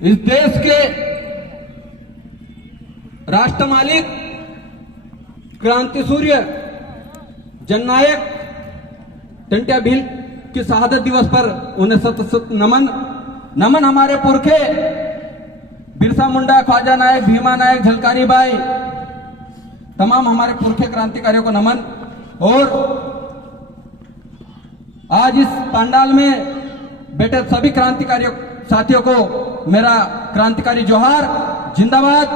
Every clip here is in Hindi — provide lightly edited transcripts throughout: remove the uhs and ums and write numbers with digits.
इस देश के राष्ट्र मालिक, क्रांति सूर्य, जननायक टंट्या भील की शहादत दिवस पर उन्हें सत सत नमन। नमन हमारे पुरखे बिरसा मुंडा, ख्वाजा नायक, भीमा नायक, झलकारी बाई, तमाम हमारे पुरखे क्रांतिकारियों को नमन। और आज इस पंडाल में बैठे सभी क्रांतिकारियों साथियों को मेरा क्रांतिकारी जोहार, जिंदाबाद,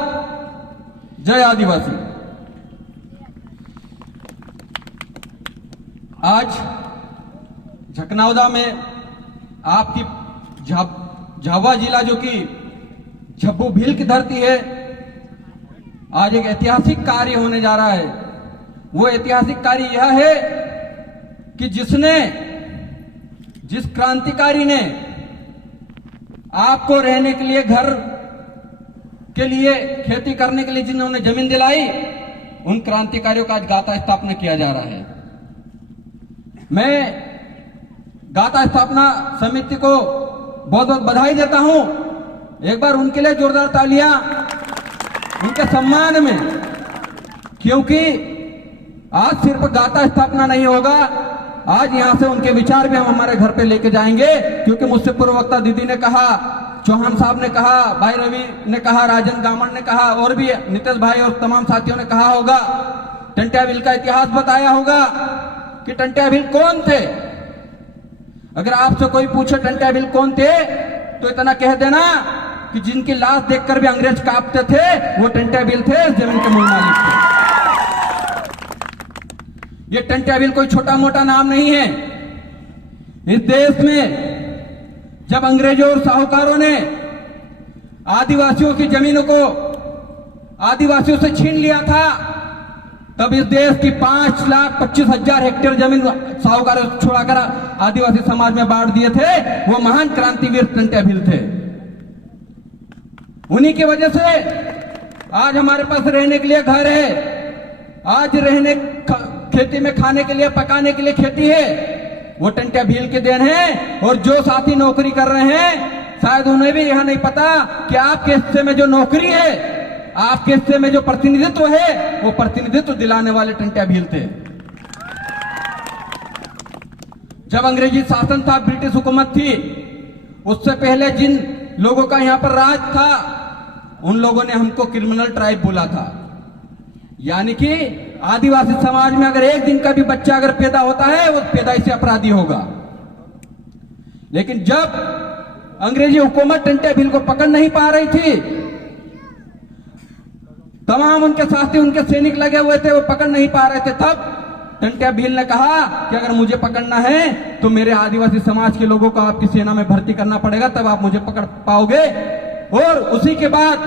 जय आदिवासी। आज झकनावदा में आपकी झाबुआ जिला जो कि झब्बू भील की धरती है, आज एक ऐतिहासिक कार्य होने जा रहा है। वो ऐतिहासिक कार्य यह है कि जिस क्रांतिकारी ने आपको रहने के लिए, घर के लिए, खेती करने के लिए जिन्होंने जमीन दिलाई, उन क्रांतिकारियों का आज गाथा स्थापना किया जा रहा है। मैं गाथा स्थापना समिति को बहुत बहुत बधाई देता हूं। एक बार उनके लिए जोरदार तालियां उनके सम्मान में, क्योंकि आज सिर्फ गाथा स्थापना नहीं होगा, आज यहां से उनके विचार भी हम हमारे घर पे लेके जाएंगे। क्योंकि मुझसे पूर्व वक्ता दीदी ने कहा, चौहान साहब ने कहा, भाई रवि ने कहा, राजन गामन ने कहा, और भी नितेश भाई और तमाम साथियों ने कहा होगा, टंट्या भील का इतिहास बताया होगा कि टंट्या भील कौन थे। अगर आपसे कोई पूछे टंट्या भील कौन थे, तो इतना कह देना कि जिनकी लाश देखकर भी अंग्रेज कांपते थे, वो टंट्या भील थे, जमीन के मूल मालिक थे। ये टंट्या भील कोई छोटा मोटा नाम नहीं है। इस देश में जब अंग्रेजों और साहूकारों ने आदिवासियों की जमीनों को आदिवासियों से छीन लिया था, तब इस देश की 5,25,000 हेक्टेयर जमीन साहूकारों छोड़ाकर आदिवासी समाज में बांट दिए थे। वो महान क्रांतिवीर टंट्या भील थे। उन्हीं की वजह से आज हमारे पास रहने के लिए घर है, आज रहने खेती में खाने के लिए, पकाने के लिए खेती है, वो टंट्या भील के देन है। और जो साथी नौकरी कर रहे हैं, शायद उन्हें भी यह नहीं पता कि आपके हिस्से में जो नौकरी है, आपके हिस्से में जो प्रतिनिधित्व है, वो प्रतिनिधित्व दिलाने वाले टंट्या भील थे। जब अंग्रेजी शासन था, ब्रिटिश हुकूमत थी, उससे पहले जिन लोगों का यहां पर राज था, उन लोगों ने हमको क्रिमिनल ट्राइब बोला था। यानी कि आदिवासी समाज में अगर एक दिन का भी बच्चा अगर पैदा होता है, वो पैदाइशी अपराधी होगा। लेकिन जब अंग्रेजी हुकूमत टंट्या भील को पकड़ नहीं पा रही थी, तमाम उनके साथी, उनके सैनिक लगे हुए थे, वो पकड़ नहीं पा रहे थे, तब टंट्या भील ने कहा कि अगर मुझे पकड़ना है तो मेरे आदिवासी समाज के लोगों को आपकी सेना में भर्ती करना पड़ेगा, तब आप मुझे पकड़ पाओगे। और उसी के बाद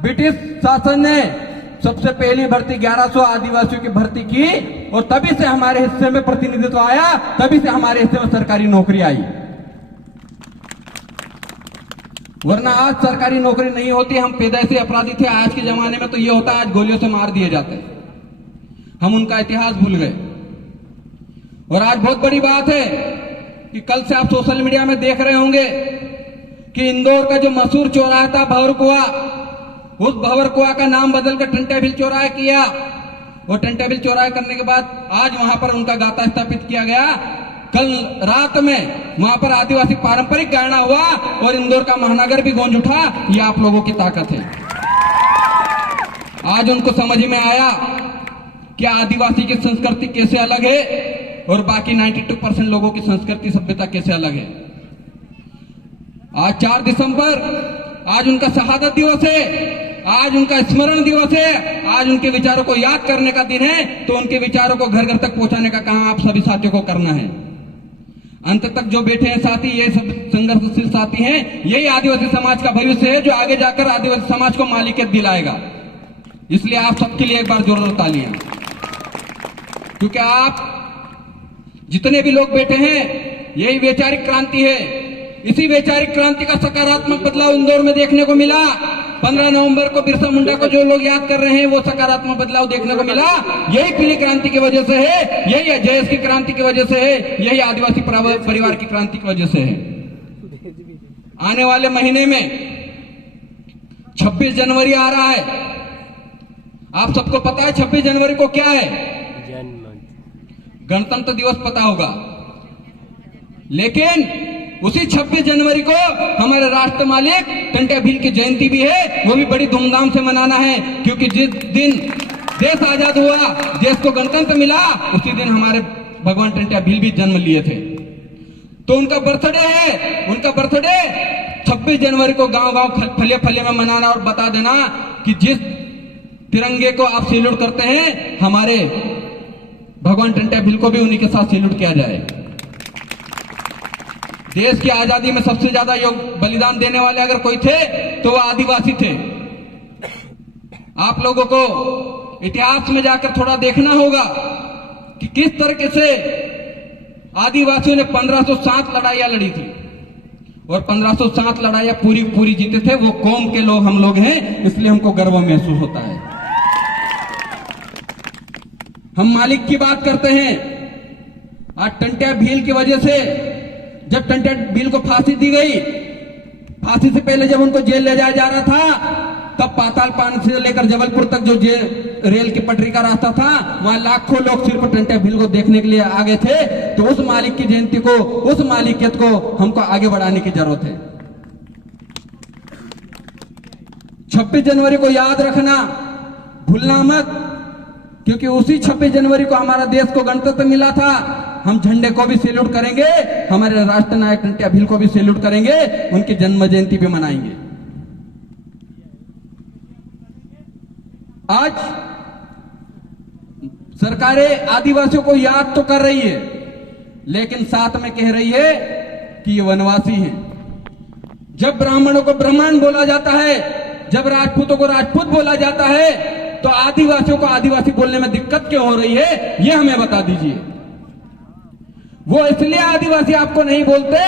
ब्रिटिश शासन ने सबसे पहली भर्ती 1100 आदिवासियों की भर्ती की, और तभी से हमारे हिस्से में प्रतिनिधित्व आया, तभी से हमारे हिस्से में सरकारी नौकरी आई। वरना आज सरकारी नौकरी नहीं होती, हम पैदाइशी अपराधी थे। आज के जमाने में तो ये होता है, आज गोलियों से मार दिए जाते हैं। हम उनका इतिहास भूल गए। और आज बहुत बड़ी बात है कि कल से आप सोशल मीडिया में देख रहे होंगे कि इंदौर का जो मशहूर चौराहा था भंवर कुआं, उस भंवर कुआं का नाम बदलकर टंट्या भील चौराहा किया। वो टंट्या भील चौराहा करने के बाद आज वहां पर उनका गाथा स्थापित किया गया। कल रात में वहां पर आदिवासी पारंपरिक गायन हुआ और इंदौर का महानगर भी गूंज उठा। ये आप लोगों की ताकत है। आज उनको समझ में आया कि आदिवासी की संस्कृति कैसे अलग है और बाकी 92% लोगों की संस्कृति, सभ्यता कैसे अलग है। आज 4 दिसंबर, आज उनका शहादत दिवस है, आज उनका स्मरण दिवस है, आज उनके विचारों को याद करने का दिन है। तो उनके विचारों को घर घर तक पहुंचाने का काम आप सभी साथियों को करना है। अंत तक जो बैठे हैं साथी, ये सब संघर्षशील साथी हैं, यही आदिवासी समाज का भविष्य है, जो आगे जाकर आदिवासी समाज को मालिकियत दिलाएगा। इसलिए आप सबके लिए एक बार जोरदार तालियां, क्योंकि आप जितने भी लोग बैठे हैं, यही वैचारिक क्रांति है। इसी वैचारिक क्रांति का सकारात्मक बदलाव इंदौर में देखने को मिला। 15 नवंबर को बिरसा मुंडा को जो लोग याद कर रहे हैं, वो सकारात्मक बदलाव देखने को मिला। यही पीली क्रांति की वजह से है, यही जयस की क्रांति की वजह से है, यही आदिवासी परिवार की क्रांति की वजह से है। आने वाले महीने में 26 जनवरी आ रहा है। आप सबको पता है 26 जनवरी को क्या है? गणतंत्र दिवस पता होगा। लेकिन उसी 26 जनवरी को हमारे राष्ट्र मालिक टंट्या भील की जयंती भी है, वो भी बड़ी धूमधाम से मनाना है, क्योंकि जिस दिन देश आजाद हुआ, देश को गणतंत्र मिला, उसी दिन हमारे भगवान टंट्या भील भी जन्म लिए थे। तो उनका बर्थडे है, उनका बर्थडे 26 जनवरी को गांव गांव फले फले में मनाना और बता देना कि जिस तिरंगे को आप सैल्यूट करते हैं, हमारे भगवान टंट्या भील को भी उन्हीं के साथ सैल्यूट किया जाए। देश की आजादी में सबसे ज्यादा बलिदान देने वाले अगर कोई थे तो वो आदिवासी थे। आप लोगों को इतिहास में जाकर थोड़ा देखना होगा कि किस तरीके से आदिवासियों ने 1507 लड़ाइयां लड़ी थी, और 1507 लड़ाइयां पूरी जीते थे। वो कौम के लोग हम लोग हैं, इसलिए हमको गर्व महसूस होता है। हम मालिक की बात करते हैं। आज टंट्या भील की वजह से, जब टंट्या भील को फांसी दी गई, फांसी से पहले जब उनको जेल ले जाया जा रहा था, तब पातालपानी से लेकर जबलपुर तक जो रेल की पटरी का रास्ता था, वहां लाखों लोग सिर्फ टंट्या भील को देखने के लिए आ गए थे। तो उस मालिक की जयंती को, उस मालिकियत को हमको आगे बढ़ाने की जरूरत है। 26 जनवरी को याद रखना, भूलना मत, क्योंकि उसी 26 जनवरी को हमारा देश को गणतंत्र मिला था। हम झंडे को भी सैल्यूट करेंगे, हमारे राष्ट्र नायक टंट्या भील को भी सैल्यूट करेंगे, उनकी जन्म जयंती भी मनाएंगे। आज सरकारें आदिवासियों को याद तो कर रही है, लेकिन साथ में कह रही है कि ये वनवासी हैं। जब ब्राह्मणों को ब्राह्मण बोला जाता है, जब राजपूतों को राजपूत बोला जाता है, तो आदिवासियों को आदिवासी बोलने में दिक्कत क्यों हो रही है, ये हमें बता दीजिए। वो इसलिए आदिवासी आपको नहीं बोलते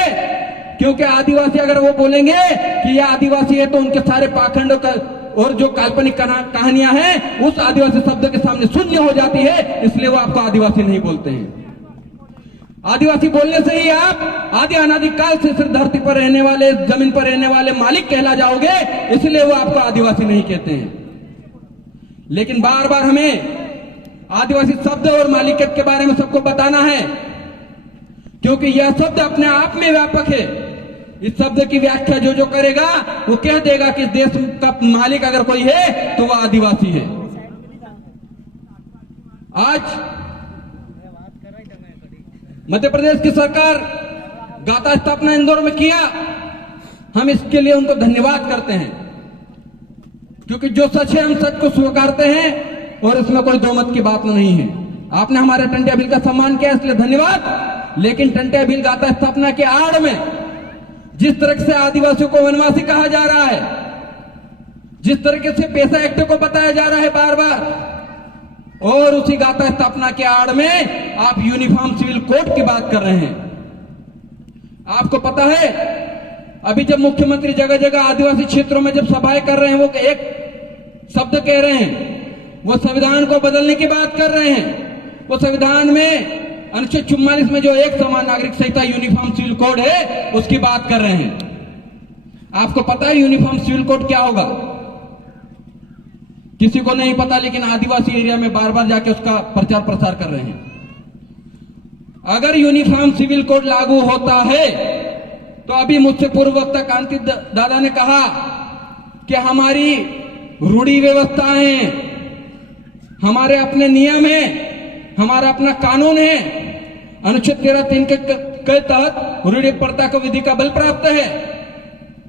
क्योंकि आदिवासी अगर वो बोलेंगे कि ये आदिवासी है, तो उनके सारे पाखंडों का और जो काल्पनिक कहानियां हैं, उस आदिवासी शब्द के सामने शून्य हो जाती है, इसलिए वो आपको आदिवासी नहीं बोलते हैं। आदिवासी बोलने से ही आप आदि अनादिकाल से सिर्फ धरती पर रहने वाले, जमीन पर रहने वाले मालिक कहला जाओगे, इसलिए वो आपको आदिवासी नहीं कहते हैं। लेकिन बार बार हमें आदिवासी शब्द और मालिकियत के बारे में सबको बताना है, क्योंकि यह शब्द अपने आप में व्यापक है। इस शब्द की व्याख्या जो जो करेगा वो कह देगा कि देश का मालिक अगर कोई है तो वह आदिवासी है। आज मध्य प्रदेश की सरकार गाथा स्थापना इंदौर में किया, हम इसके लिए उनको धन्यवाद करते हैं, क्योंकि जो सच है हम सच को स्वीकारते हैं और इसमें कोई दो मत की बात नहीं है। आपने हमारे टंट्या भील का सम्मान किया, इसलिए धन्यवाद। लेकिन टंट्या भील गाथा स्थापना के आड़ में जिस तरह से आदिवासियों को वनवासी कहा जा रहा है, जिस तरीके से पेशा एक्ट को बताया जा रहा है बार बार, और उसी गाथा स्थापना के आड़ में आप यूनिफॉर्म सिविल कोड की बात कर रहे हैं। आपको पता है, अभी जब मुख्यमंत्री जगह जगह आदिवासी क्षेत्रों में जब सभाएं कर रहे हैं, वो एक शब्द कह रहे हैं, वो संविधान को बदलने की बात कर रहे हैं। वो संविधान में अनुच्छेद 44 में जो एक समान नागरिक संहिता यूनिफॉर्म सिविल कोड है, उसकी बात कर रहे हैं। आपको पता है यूनिफॉर्म सिविल कोड क्या होगा? किसी को नहीं पता, लेकिन आदिवासी एरिया में बार बार जाके उसका प्रचार प्रसार कर रहे हैं। अगर यूनिफॉर्म सिविल कोड लागू होता है, तो अभी मुझसे पूर्व वक्ता कांति दादा ने कहा कि हमारी रूढ़ी व्यवस्था है, हमारे अपने नियम है, हमारा अपना कानून है, अनुच्छेद 13(3) के तहत रूढ़ी प्रथा को विधि का बल प्राप्त है।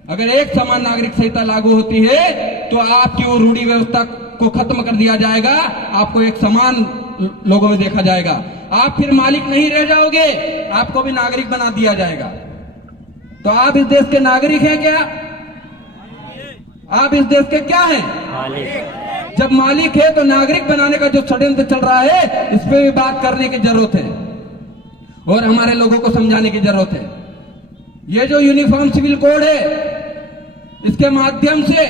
अगर एक समान नागरिक संहिता लागू होती है तो आपकी वो रूढ़ी व्यवस्था को खत्म कर दिया जाएगा, आपको एक समान लोगों में देखा जाएगा। आप फिर मालिक नहीं रह जाओगे, आपको भी नागरिक बना दिया जाएगा। तो आप इस देश के नागरिक हैं क्या? आप इस देश के क्या हैं? मालिक। जब मालिक है तो नागरिक बनाने का जो षड्यंत्र चल रहा है, इस पे भी बात करने की जरूरत है और हमारे लोगों को समझाने की जरूरत है। ये जो यूनिफॉर्म सिविल कोड है, इसके माध्यम से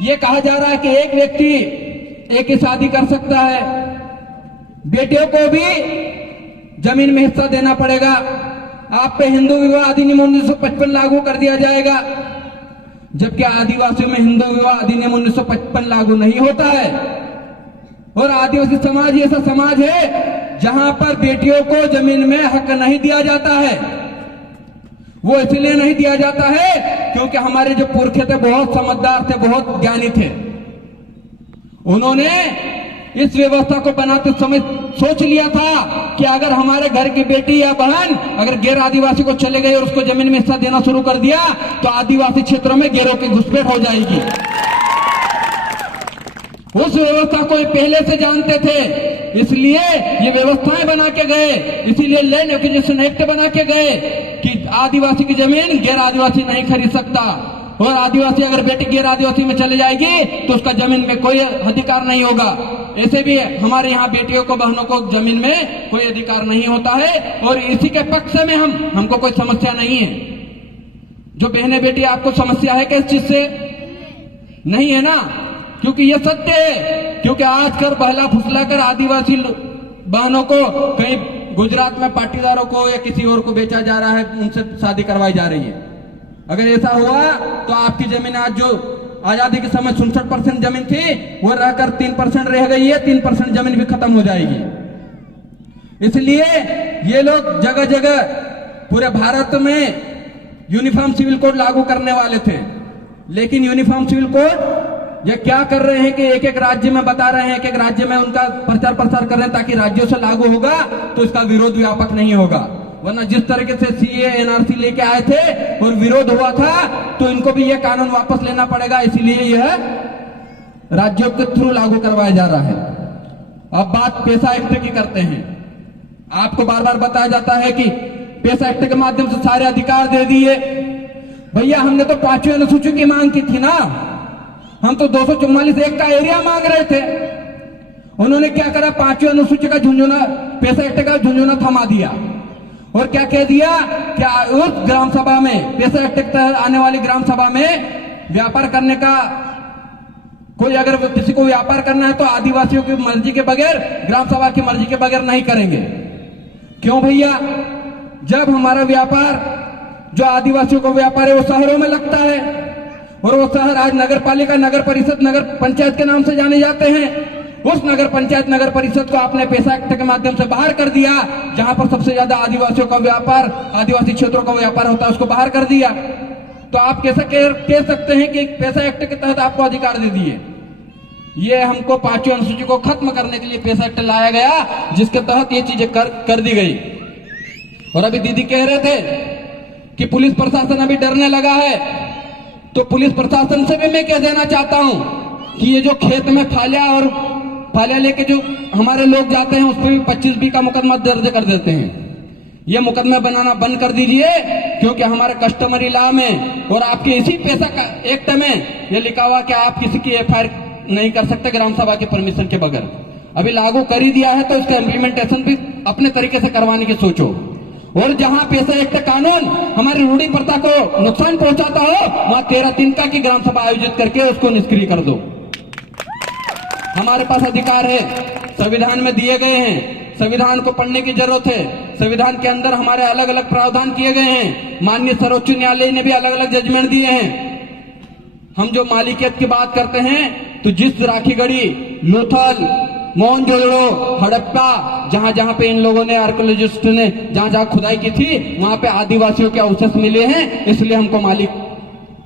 ये कहा जा रहा है कि एक व्यक्ति एक ही शादी कर सकता है, बेटियों को भी जमीन में हिस्सा देना पड़ेगा, आप पे हिंदू विवाह अधिनियम 1955 लागू कर दिया जाएगा, जबकि आदिवासियों में हिंदू विवाह अधिनियम 1955 लागू नहीं होता है। और आदिवासी समाज ऐसा समाज है जहां पर बेटियों को जमीन में हक नहीं दिया जाता है। वो इसलिए नहीं दिया जाता है क्योंकि हमारे जो पुरखे थे बहुत समझदार थे, बहुत ज्ञानी थे। उन्होंने इस व्यवस्था को बनाते समय सोच लिया था कि अगर हमारे घर की बेटी या बहन अगर गैर आदिवासी को चले गई और उसको जमीन में हिस्सा देना शुरू कर दिया तो आदिवासी क्षेत्रों में गैरों की घुसपैठ हो जाएगी। उस व्यवस्था को ये पहले से जानते थे, इसलिए ये व्यवस्थाएं बना के गए, इसीलिए लैंड एक्विजिशन एक्ट बना के गए कि आदिवासी की जमीन गैर आदिवासी नहीं खरीद सकता, और आदिवासी अगर बेटी गैर आदिवासी में चले जाएगी तो उसका जमीन में कोई अधिकार नहीं होगा। ऐसे भी हमारे यहाँ बेटियों को, बहनों को जमीन में कोई अधिकार नहीं होता है, और इसी के पक्ष में हमको कोई समस्या नहीं है। जो बहने बेटी आपको समस्या है किस चीज से? नहीं है ना, क्योंकि ये सत्य है। क्योंकि आजकल बहला फुसला कर आदिवासी बहनों को कहीं गुजरात में पाटीदारों को या किसी और को बेचा जा रहा है, उनसे शादी करवाई जा रही है। अगर ऐसा हुआ तो आपकी जमीन आज जो आजादी के समय 67% जमीन थी वो रहकर 3% रह गई है, 3% जमीन भी खत्म हो जाएगी। इसलिए ये लोग जगह जगह पूरे भारत में यूनिफॉर्म सिविल कोड लागू करने वाले थे, लेकिन यूनिफॉर्म सिविल कोड ये क्या कर रहे हैं कि एक एक राज्य में बता रहे हैं, एक एक राज्य में उनका प्रचार प्रसार कर रहे हैं ताकि राज्यों से लागू होगा तो इसका विरोध व्यापक नहीं होगा। वरना जिस तरीके से सीए एनआरसी लेके आए थे और विरोध हुआ था तो इनको भी यह कानून वापस लेना पड़ेगा, इसीलिए यह राज्यों के थ्रू लागू करवाया जा रहा है। अब बात पेशा एक्ट की करते हैं। आपको बार बार बताया जाता है कि पेशा एक्ट के माध्यम से सारे अधिकार दे दिए। भैया हमने तो 5वीं अनुसूची की मांग की थी ना, हम तो 244(1) का एरिया मांग रहे थे। उन्होंने क्या करा, 5वीं अनुसूची का झुंझुना, पेशा एक्ट का झुंझुना थमा दिया और क्या कह दिया क्या उस ग्राम सभा में, पेशा एक्ट के तहत आने वाली ग्राम सभा में व्यापार करने का कोई, अगर किसी को व्यापार करना है तो आदिवासियों की मर्जी के बगैर, ग्राम सभा की मर्जी के बगैर नहीं करेंगे। क्यों भैया? जब हमारा व्यापार, जो आदिवासियों का व्यापार है वो शहरों में लगता है, और वो शहर आज नगर पालिका, नगर परिषद, नगर पंचायत के नाम से जाने जाते हैं। उस नगर पंचायत, नगर परिषद को आपने पेशा एक्ट के माध्यम से बाहर कर दिया। जहां पर सबसे ज्यादा आदिवासियों का व्यापार, आदिवासी क्षेत्रों का व्यापार होता है, उसको बाहर कर दिया। तो आप कैसे कह सकते हैं कि पेशा एक्ट के तहत आपको अधिकार दे दिए? ये हमको 5वीं अनुसूची को खत्म करने के लिए पेशा एक्ट लाया गया, जिसके तहत ये चीजें कर दी गई। और अभी दीदी कह रहे थे कि पुलिस प्रशासन अभी डरने लगा है, तो पुलिस प्रशासन से भी मैं कह देना चाहता हूं कि ये जो खेत में फालिया लेके जो हमारे लोग जाते हैं उस पर भी 25B का मुकदमा दर्ज कर देते हैं। ये मुकदमा बनाना बंद कर दीजिए, क्योंकि हमारे कस्टमरी लॉ में और आपके इसी पेशा एक्ट में ये लिखा हुआ कि आप किसी की FIR नहीं कर सकते ग्राम सभा के परमिशन के बगैर। अभी लागू कर ही दिया है तो इसका इम्प्लीमेंटेशन भी अपने तरीके से करवाने की सोचो। और जहां पेशा एक्ट कानून हमारी रूढ़ी प्रथा को नुकसान पहुंचाता हो, वहां 13 तिनका की ग्राम सभा आयोजित करके उसको निष्क्रिय कर दो। हमारे पास अधिकार है, संविधान में दिए गए हैं, संविधान को पढ़ने की जरूरत है। संविधान के अंदर हमारे अलग अलग प्रावधान किए गए हैं। माननीय सर्वोच्च न्यायालय ने भी अलग अलग जजमेंट दिए हैं। हम जो मालिकियत की बात करते हैं, तो जिस राखीगढ़ी, लोथल, मोहनजोदड़ो, हड़प्पा, जहां जहां पे इन लोगों ने, आर्कियोलॉजिस्ट ने जहां जहां खुदाई की थी, वहां पे आदिवासियों के अवशेष मिले हैं, इसलिए हमको मालिक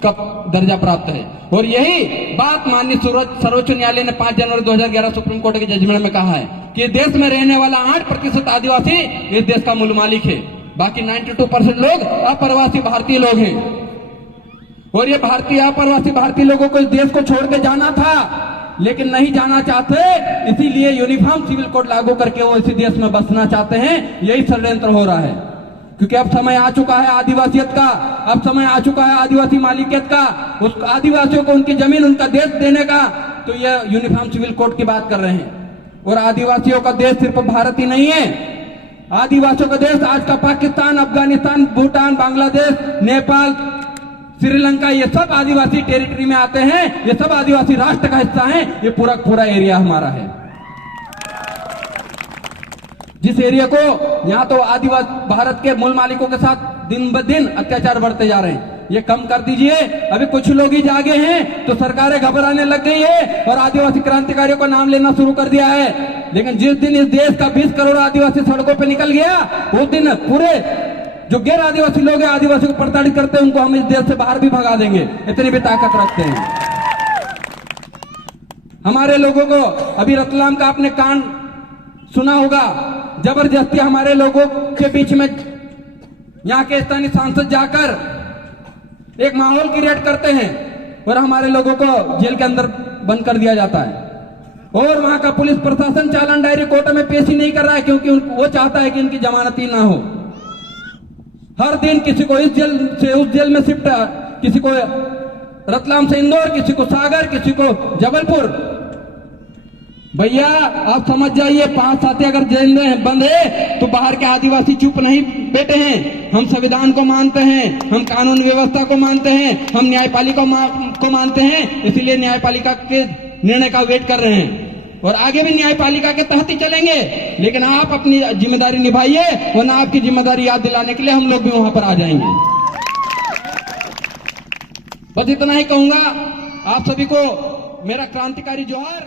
का दर्जा प्राप्त है। और यही बात माननीय सर्वोच्च न्यायालय ने 5 जनवरी 2011 सुप्रीम कोर्ट के जजमेंट में कहा है कि देश में रहने वाला 8% आदिवासी इस देश का मूल मालिक है। बाकी 92% लोग अप्रवासी भारतीय लोग हैं। और ये भारतीय अप्रवासी भारतीय लोगों को इस देश को छोड़ के जाना था, लेकिन नहीं जाना चाहते, इसीलिए यूनिफॉर्म सिविल कोड लागू करके वो इसी देश में बसना चाहते हैं। यही षड्यंत्र हो रहा है, क्योंकि अब समय आ चुका है आदिवासियत का, अब समय आ चुका है आदिवासी मालिकियत का, उस आदिवासियों को उनकी जमीन, उनका देश देने का। तो ये यूनिफॉर्म सिविल कोड की बात कर रहे हैं। और आदिवासियों का देश सिर्फ भारत ही नहीं है, आदिवासियों का देश आज का पाकिस्तान, अफगानिस्तान, भूटान, बांग्लादेश, नेपाल, श्रीलंका, ये सब आदिवासी टेरिटरी में आते हैं। ये सब आदिवासी राष्ट्र का हिस्सा है। ये पूरा एरिया हमारा है। जिस एरिया को, यहाँ तो आदिवासी भारत के मूल मालिकों के साथ दिन ब दिन अत्याचार बढ़ते जा रहे हैं। ये कम कर दीजिए। अभी कुछ लोग ही जागे हैं तो सरकारें घबराने लग गई है और आदिवासी क्रांतिकारियों का नाम लेना शुरू कर दिया है। लेकिन जिस दिन इस देश का 20 करोड़ आदिवासी सड़कों पे निकल गया, उस दिन पूरे जो गैर आदिवासी लोग हैं, आदिवासी को प्रताड़ित करते हैं, उनको हम इस देश से बाहर भी भगा देंगे, इतनी भी ताकत रखते हैं। हमारे लोगों को अभी रतलाम का आपने कांड सुना होगा, जबरदस्ती हमारे लोगों के बीच में यहाँ के स्थानीय सांसद जाकर एक माहौल क्रिएट करते हैं और हमारे लोगों को जेल के अंदर बंद कर दिया जाता है। और वहां का पुलिस प्रशासन चालान डायरी कोर्ट में पेश ही नहीं कर रहा है, क्योंकि वो चाहता है कि इनकी जमानत ही ना हो। हर दिन किसी को इस जेल से उस जेल में शिफ्ट, किसी को रतलाम से इंदौर, किसी को सागर, किसी को जबलपुर। भैया आप समझ जाइए, 5 साथी अगर जेल में बंद है तो बाहर के आदिवासी चुप नहीं बैठे हैं। हम संविधान को मानते हैं, हम कानून व्यवस्था को मानते हैं, हम न्यायपालिका को मानते हैं, इसीलिए न्यायपालिका के निर्णय का वेट कर रहे हैं और आगे भी न्यायपालिका के तहत ही चलेंगे। लेकिन आप अपनी जिम्मेदारी निभाइए, वरना आपकी जिम्मेदारी याद दिलाने के लिए हम लोग भी वहां पर आ जाएंगे। बस इतना ही कहूंगा। आप सभी को मेरा क्रांतिकारी जोहार।